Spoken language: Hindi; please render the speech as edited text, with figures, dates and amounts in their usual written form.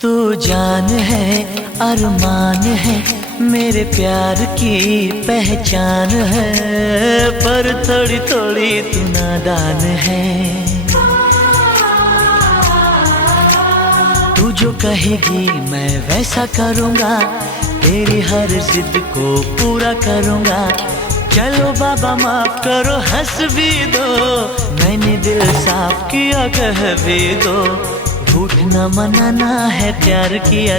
तू जान है अरमान है मेरे प्यार की पहचान है, पर थोड़ी थोड़ी तू नादान है। तू जो कहेगी मैं वैसा करूँगा, तेरी हर जिद को पूरा करूँगा। चलो बाबा माफ करो हंस भी दो, मैंने दिल साफ किया कह भी दो। झूठ न मनाना है प्यार किया।